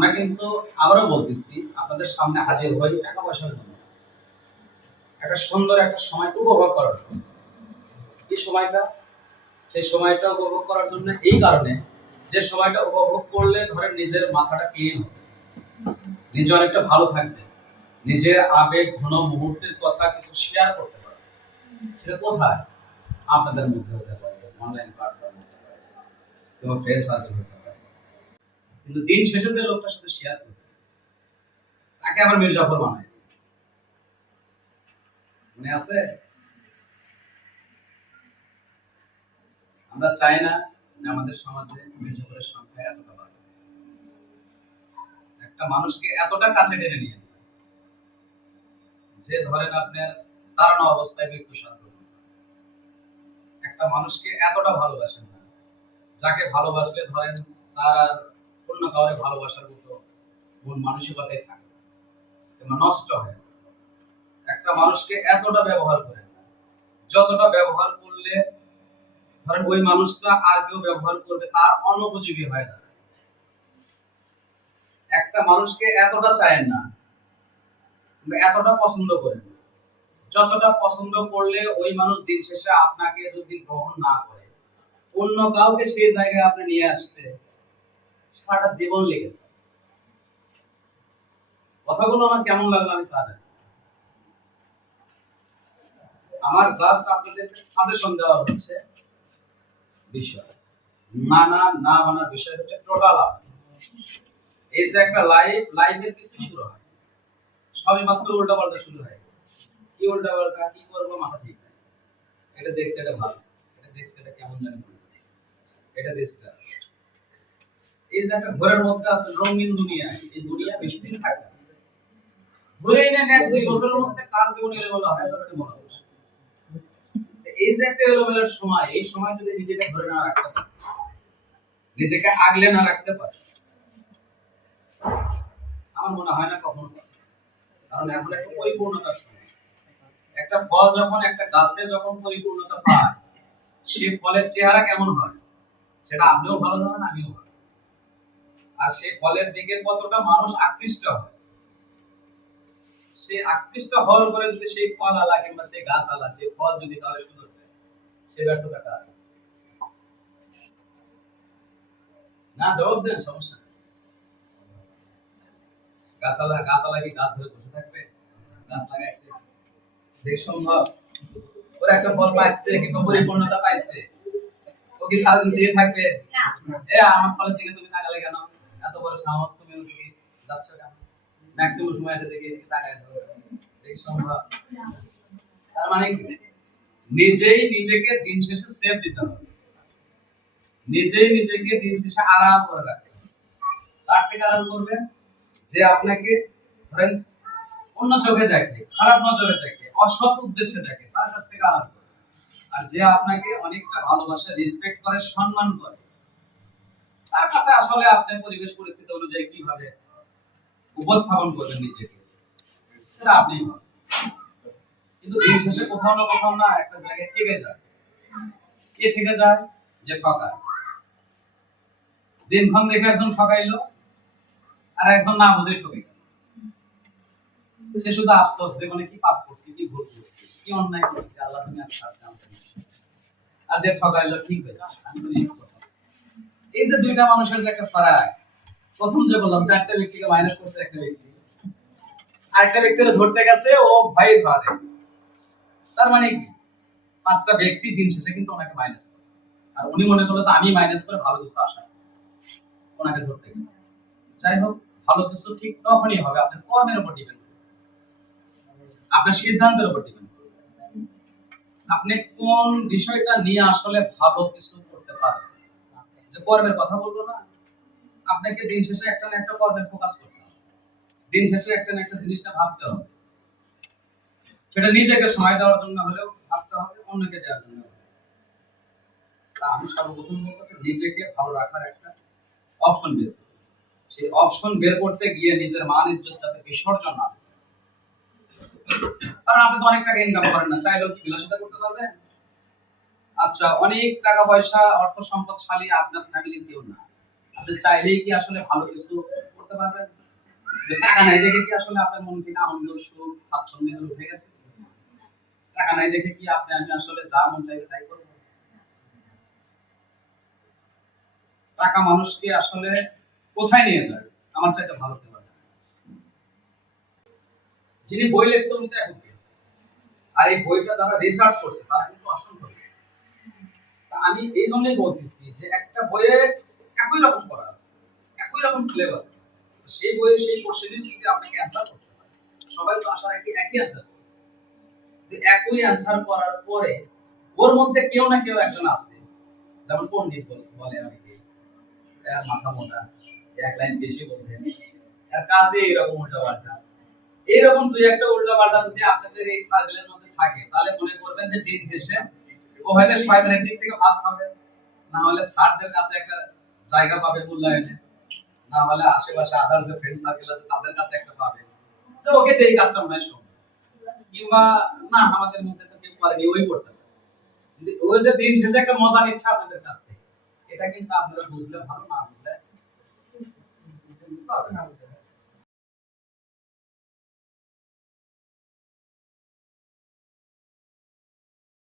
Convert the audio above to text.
আমরা কিন্তু আবারও বলতেছি, আপনাদের সামনে হাজির হই টাকা পয়সার জন্য। একটা সুন্দর একটা সময় উপভোগ করার জন্য। এই সময়টা, সেই সময়টা উপভোগ করার জন্য এই কারণে যে সময়টা উপভোগ করলে ধরেন নিজের মাথাটা ক্লিন হবে। নিজে অনেকটা ভালো থাকবে। নিজের আবেগ, ঘন মুহূর্তের কথা কিছু শেয়ার করতে পারবে। সেটা কোথায়? আপনাদের মধ্যে হতে পারে অনলাইন প্ল্যাটফর্ম হতে পারে, কিংবা ফ্রেন্ড সার্কেল হতে পারে। কিন্তু দিন শেষে যে লোকটার সাথে শেয়ার করবে, তাকে আবার মির্জাফর বানায় মনে আছে? আমরা চাই না আমাদের সমাজে মির্জাফরের সংখ্যা এতটা বাড়ে একটা মানুষকে এতটা কাছে টেনে নিয়ে যে ধরেন আপনার দাঁড়ানো অবস্থায় মৃত্যু সাধ্য একটা মানুষকে এতটা ভালোবাসেন না, যাকে ভালোবাসলে ধরেন তার অন্য কাউরে ভালোবাসার মতো মন মানসিকতায় থাকে। নষ্ট হয় একটা মানুষকে এতটা ব্যবহার করেন না। যতটা ব্যবহার করলে, ধরেন ওই মানুষটা আর কেউ ব্যবহার করবে, তার অনুপযোগী হয় না। একটা মানুষকে এতটা চায়েন না এতটা পছন্দ করেন। যতটা পছন্দ করলে ওই মানুষ দিন শেষে আপনাকে যদি গ্রহণ না করে, অন্য কাউকে সেই জায়গায় আপনি নিয়ে আসতে সারাটা জীবন লেগে। কথাগুলো আমার কেমন লাগল আমি তা জানি আমার জাস্ট আপনাদেরকে সাজেশন দেওয়া হচ্ছে বিষয়। না না না বিষয় হচ্ছে টোটাল এই যে একটা লাইভ লাইভের কিছু শুরু হয় সবই মাত্র উল্টা পাল্টা শুরু হয় কি উল্টা পাল্টা কি করব, মাথা ঠিক নাই। এটা দেখছে এটা ভালো। এটা দেখছে এটা কেমন জানি এটা দেখছে। এই যে একটা ঘরের মধ্যে আছে রঙিন দুনিয়া, এই দুনিয়া বেশি দিন থাকে না। ধরেই এক দুই বছরের মধ্যে কার জীবন এলোমেলো হয় তখন মনে হচ্ছে এই যে একটা এলোমেলোর সময়, এই সময় যদি নিজেকে ধরে না রাখতে পারে, নিজেকে আগলে না রাখতে পারে, আমার মনে হয় না কখনো কারণ এখন একটা পরিপূর্ণতার সময়। একটা ফল যখন একটা গাছে যখন পরিপূর্ণতা পায়, সে ফলের চেহারা কেমন হয়? সেটা আপনিও ভালো জানেন, আমিও ভালো আর সেই ফলের দিকে কতটা মানুষ আকৃষ্ট হয়। সেই আকৃষ্ট হওয়ার পরে যদি সেই ফল আলা কিংবা সেই গাছ আলা সেই ফল যদি তাহলে সুন্দর দেয় সে ব্যর্থতাটা আছে না জবাব দেন সমস্যা নেই। গাছালা গাছালা কি গাছ ধরে বসে থাকবে? গাছ লাগাইছে। দেখ সম্ভব। ওরা একটা ফল পাইছে কিন্তু পরিপূর্ণতা পাইছে। ও কি সারাদিন চেয়ে থাকবে? এ আমার ফলের দিকে তুমি তাকালে কেন? এত বড় সাহস তুমি ওদিকে যাচ্ছ কেন? ম্যাক্সিমাম সময়। দেখ সম্ভব। তার মানে নিজেই নিজেকে দিন শেষে দিতে হবে। নিজেই নিজেকে দিন শেষে আরাম করে রাখতে তার থেকে আরাম করবেন যে আপনাকে ধরেন অন্য চোখে দেখে, খারাপ নজরে দেখে, অসৎ উদ্দেশ্যে দেখে, তার কাছ থেকে আলাদা করবেন। আর যে আপনাকে অনেকটা ভালোবাসে রেসপেক্ট করে, সম্মান করে তার কাছে আসলে আপনি পরিবেশ পরিস্থিতি অনুযায়ী কীভাবে উপস্থাপন করবেন নিজেকে, সেটা আপনি কিন্তু দিন শেষে কোথাও না কোথাও না একটা জায়গায় যায়। কে যায়? যে দেখে একজন ঠকাইলো, আর একজন না বুঝে ঠকে সে শুধু আফসোস জীবনে কি পাপ করছি, কি ভুল করছি, কি অন্যায় করছি, আল্লাহ তুমি আর শাস্তি আমাকে আর যে ঠকাইলো, ঠিক হয়েছে আমি এই যে দুইটা মানুষের যে একটা ফারাক, প্রথম যে বললাম, চারটা ব্যক্তিকে মাইনাস করছে একটা ব্যক্তি। আরেকটা ব্যক্তিকে ধরতে গেছে, ও ভাই ধরে তার মানে পাঁচটা ব্যক্তি দিন শেষে কিন্তু ওনাকে মাইনাস করে। আর উনি মনে করল যে আমি মাইনাস করে ভালো কিছু আশা ওনাকে ধরতে গেলে। যাই হোক, ভালো কিছু ঠিক তখনই হবে, আপনার কর্মের উপর ডিপেন্ড আপনার সিদ্ধান্তের উপর ডিপেন্ড আপনি কোন বিষয়টা নিয়ে আসলে ভালো কিছু যে কর্মের কথা বলব না, আপনাকে দিন শেষে একটা না একটা কর্মের ফোকাস করতে হবে। দিন শেষে একটা না একটা জিনিসটা ভাবতে হবে। সেটা নিজেকে সময় দেওয়ার জন্য হলেও ভাবতে হবে, অন্যকে দেওয়ার জন্য তা আমি সর্বপ্রথম বলব নিজেকে ভালো রাখার একটা অপশন বের সেই অপশন বের করতে গিয়ে নিজের মান, ইজ্জত যাতে বিসর্জন না কারণ আপনি তো অনেক টাকা ইনকাম করেন না, চাইলেও কি বিলাসিতা করতে পারবেন? আচ্ছা অনেক টাকা পয়সা অর্থ সম্পদ সম্পদশালী আপনার ফ্যামিলির কেউ না। আপনি চাইলেই কি আসলে ভালো কিছু করতে পারবেন? যে টাকা নাই দেখে কি আসলে আপনার মন আনন্দ, সুখ, স্বাচ্ছন্দ্য উঠে গেছে? টাকা নাই দেখে কি আপনি, আমি আসলে যা মন চাইবে তাই করব? টাকা মানুষকে আসলে কোথায় নিয়ে যায়? আমার চাইতে ভালো। যিনি বই লিখছে উনি তো এখন আর এই বইটা যারা রিসার্চ করছে, তারা কিন্তু আমি এই জন্যই বলতেছি যে একটা বইয়ে একই রকম করা আছে, একই রকম সিলেবাস আছে। সেই বইয়ে সেই কোশ্চেনের যদি আপনাকে অ্যান্সার করতে পারে সবাই তো আশা রাখি একই অ্যান্সার একই অ্যান্সার করার পরে ওর মধ্যে কেউ না কেউ একজন আছে, যেমন পণ্ডিত বলে- অনেকে মাথা মোটা এক লাইন বেশি বোঝে আর কাজে এরকম উল্টা পাল্টা এইরকম দুই একটা উল্টা পাল্টা যদি আপনাদের এই সার্কেলের মধ্যে থাকে, তাহলে মনে করবেন যে দিন শেষে ও হয়তো দিক থেকে ফার্স্ট হবে। না হলে স্যারদের কাছে একটা জায়গা পাবে মূল্যায়নে। না হলে আশেপাশে আদার যে ফ্রেন্ড সার্কেল আছে তাদের কাছে একটা পাবে। যে ওকে তো এই কাজটা মনে হয় কিংবা না, আমাদের মধ্যে তো কেউ পারেনি ওই করতে ওই যে দিন শেষে একটা মজা নিচ্ছে আপনাদের কাছ থেকে। এটা কিন্তু আপনারা বুঝলে ভালো, না বুঝলে।